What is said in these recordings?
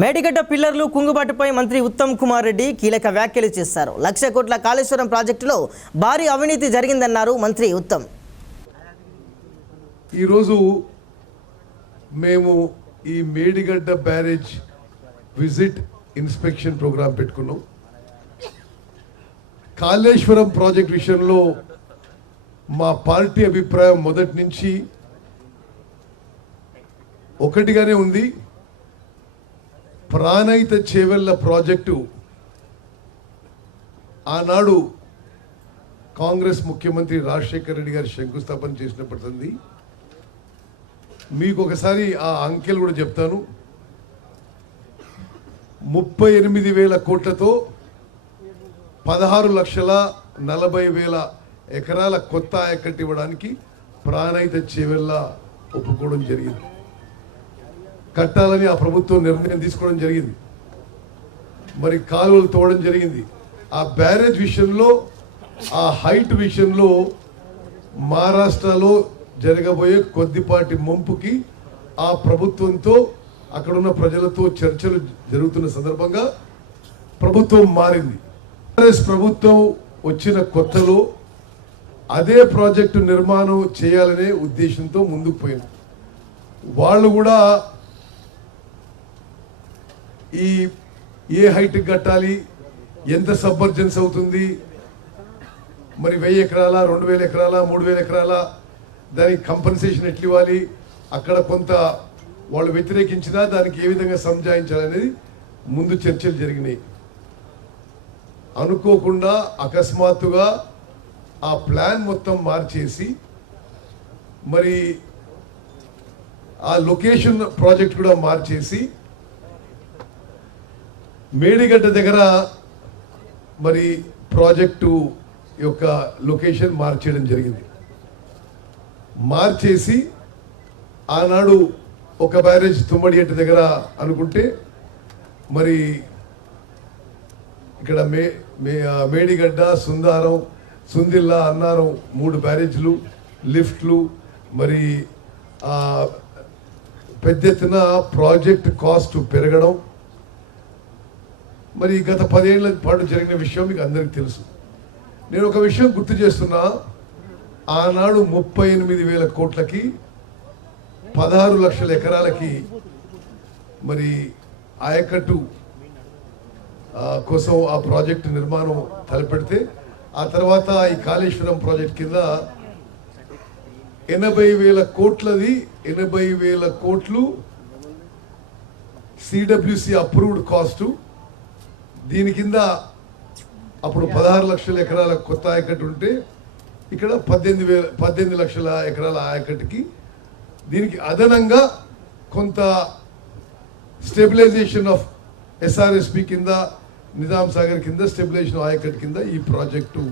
మేడిగడ్డ పిల్లర్లు కుంగుబాటుపై మంత్రి ఉత్తమ్ కుమార్ రెడ్డి కీలక వ్యాఖ్యలు చేశారు. 1,00,000 కోట్ల కాళేశ్వరం ప్రాజెక్టులో భారీ అవినీతి జరిగిందన్నారు మంత్రి ఉత్తమ్. ఈరోజు మేము ఈ Medigadda barrage visit inspection programme పెట్టుకున్నాం. కాళేశ్వరం ప్రాజెక్ట్ విషయంలో మా పార్టీ అభిప్రాయం మొదటి నుంచి ఒకటిగానే ఉంది. ప్రాణహిత చేవెళ్ల ప్రాజెక్టు ఆనాడు కాంగ్రెస్ ముఖ్యమంత్రి రాజశేఖర్ రెడ్డి గారు శంకుస్థాపన చేసినప్పటిది. మీకు ఒకసారి ఆ అంకెలు కూడా చెప్తాను. 38,000 కోట్లతో 16,40,000 ఎకరాల కొత్త ఆయకట్టు ఇవ్వడానికి ప్రాణహిత చేవెళ్ల ఒప్పుకోవడం జరిగింది. కట్టాలని ఆ ప్రభుత్వం నిర్ణయం తీసుకోవడం జరిగింది. మరి కాలువలు తోవడం జరిగింది. ఆ బ్యారేజ్ విషయంలో, ఆ హైట్ విషయంలో మహారాష్ట్రలో జరగబోయే కొద్దిపాటి ముంపుకి ఆ ప్రభుత్వంతో అక్కడున్న ప్రజలతో చర్చలు జరుగుతున్న సందర్భంగా ప్రభుత్వం మారింది. కాంగ్రెస్ ప్రభుత్వం వచ్చిన కొత్తలో అదే ప్రాజెక్టు నిర్మాణం చేయాలనే ఉద్దేశంతో ముందుకు పోయింది. వాళ్ళు కూడా ఈ ఏ హైట్ కట్టాలి, ఎంత సబ్మర్జెన్స్ అవుతుంది, మరి 1,000 ఎకరాల, 2,000 ఎకరాల, 3,000 ఎకరాల, దానికి కంపెన్సేషన్ ఎట్లు ఇవ్వాలి, అక్కడ కొంత వాళ్ళు వ్యతిరేకించినా దానికి ఏ విధంగా సంజాయించాలనేది ముందు చర్చలు జరిగినాయి. అనుకోకుండా అకస్మాత్తుగా ఆ ప్లాన్ మొత్తం మార్చేసి మరి ఆ లొకేషన్ ప్రాజెక్ట్ కూడా మార్చేసి మేడిగడ్డ దగ్గర మరి ప్రాజెక్టు యొక్క లొకేషన్ మార్చేయడం జరిగింది. మార్చేసి ఆనాడు ఒక బ్యారేజ్ తుమ్మడిగట్ట దగ్గర అనుకుంటే మరి ఇక్కడ మేడిగడ్డ, సుందారం, సుందిల్లా, అన్నారం 3 బ్యారేజ్లు, లిఫ్ట్లు, మరి పెద్ద ఎత్తున ప్రాజెక్ట్ కాస్ట్ పెరగడం, మరి గత 10 ఏళ్ల పాటు జరిగిన విషయం మీకు అందరికీ తెలుసు. నేను ఒక విషయం గుర్తు చేస్తున్నా. ఆనాడు 38,000 కోట్లకి 16 లక్షల ఎకరాలకి మరి ఆయకట్టు కోసం ఆ ప్రాజెక్టు నిర్మాణం తలపెడితే, ఆ తర్వాత ఈ కాళేశ్వరం ప్రాజెక్ట్ కింద 80,000 కోట్లది, 80,000 కోట్లు సిడబ్ల్యూసి అప్రూవ్డ్ కాస్టు. దీని కింద అప్పుడు 16 లక్షల ఎకరాల కొత్త ఆయకట్టు ఉంటే ఇక్కడ 18 లక్షల ఎకరాల ఆయకట్టుకి దీనికి అదనంగా కొంత స్టెబిలైజేషన్ ఆఫ్ ఎస్ఆర్ఎస్పి కింద, నిజాం సాగర్ కింద స్టెబిలైజేషన్ ఆయకట్టు కింద ఈ ప్రాజెక్టు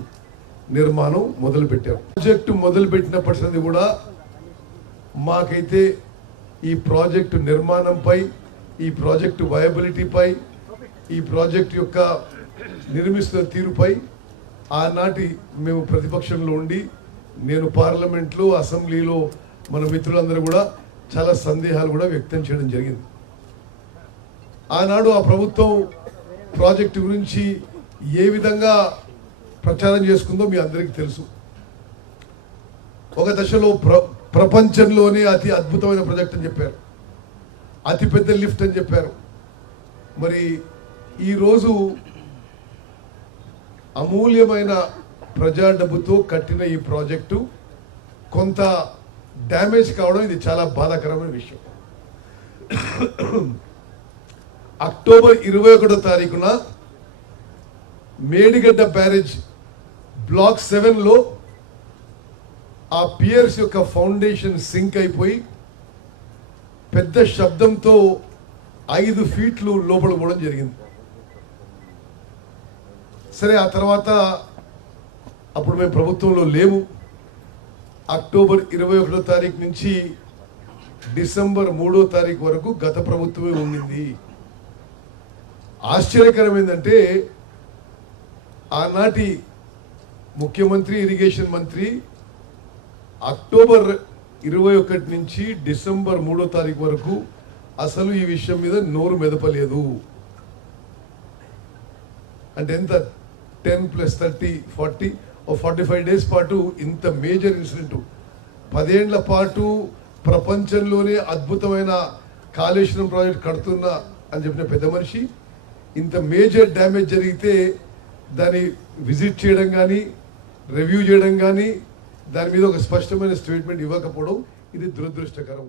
నిర్మాణం మొదలుపెట్టారు. ప్రాజెక్టు మొదలుపెట్టినప్పటి నుండి కూడా మాకైతే ఈ ప్రాజెక్టు నిర్మాణంపై, ఈ ప్రాజెక్టు వయబిలిటీపై, ఈ ప్రాజెక్ట్ యొక్క నిర్మిస్తున్న తీరుపై ఆనాటి మేము ప్రతిపక్షంలో ఉండి, నేను పార్లమెంట్లో, అసెంబ్లీలో మన మిత్రులందరూ కూడా చాలా సందేహాలు కూడా వ్యక్తం చేయడం జరిగింది. ఆనాడు ఆ ప్రభుత్వం ప్రాజెక్టు గురించి ఏ విధంగా ప్రచారం చేసుకుందో మీ అందరికీ తెలుసు. ఒక దశలో ప్రపంచంలోనే అతి అద్భుతమైన ప్రాజెక్ట్ అని చెప్పారు, అతిపెద్ద లిఫ్ట్ అని చెప్పారు. మరి ఈరోజు అమూల్యమైన ప్రజా డబ్బుతో కట్టిన ఈ ప్రాజెక్టు కొంత డ్యామేజ్ కావడం ఇది చాలా బాధాకరమైన విషయం. అక్టోబర్ 21వ తారీఖున మేడిగడ్డ బ్యారేజ్ బ్లాక్ 7లో ఆ పియర్స్ యొక్క ఫౌండేషన్ సింక్ అయిపోయి పెద్ద శబ్దంతో 5 ఫీట్లు లోపల పోవడం జరిగింది. సరే, ఆ తర్వాత అప్పుడు మేము ప్రభుత్వంలో లేము. అక్టోబర్ 21వ తారీఖు నుంచి డిసెంబర్ 3వ తారీఖు వరకు గత ప్రభుత్వమే ఉండింది. ఆశ్చర్యకరం ఏంటంటే ఆనాటి ముఖ్యమంత్రి, ఇరిగేషన్ మంత్రి అక్టోబర్ 21 నుంచి డిసెంబర్ 3వ తారీఖు వరకు అసలు ఈ విషయం మీద నోరు మెదపలేదు. అంటే ఎంత 10 + 30 40 45 డేస్ పాటు ఇంత మేజర్ ఇన్సిడెంట్, 10 ఏళ్ల పాటు ప్రపంచంలోనే అద్భుతమైన కాళేశ్వరం ప్రాజెక్ట్ కడుతున్నా అని చెప్పిన పెద్ద మనిషి ఇంత మేజర్ డ్యామేజ్ జరిగితే దాన్ని విజిట్ చేయడం కానీ, రివ్యూ చేయడం కానీ, దాని మీద ఒక స్పష్టమైన స్టేట్మెంట్ ఇవ్వకపోవడం ఇది దురదృష్టకరం.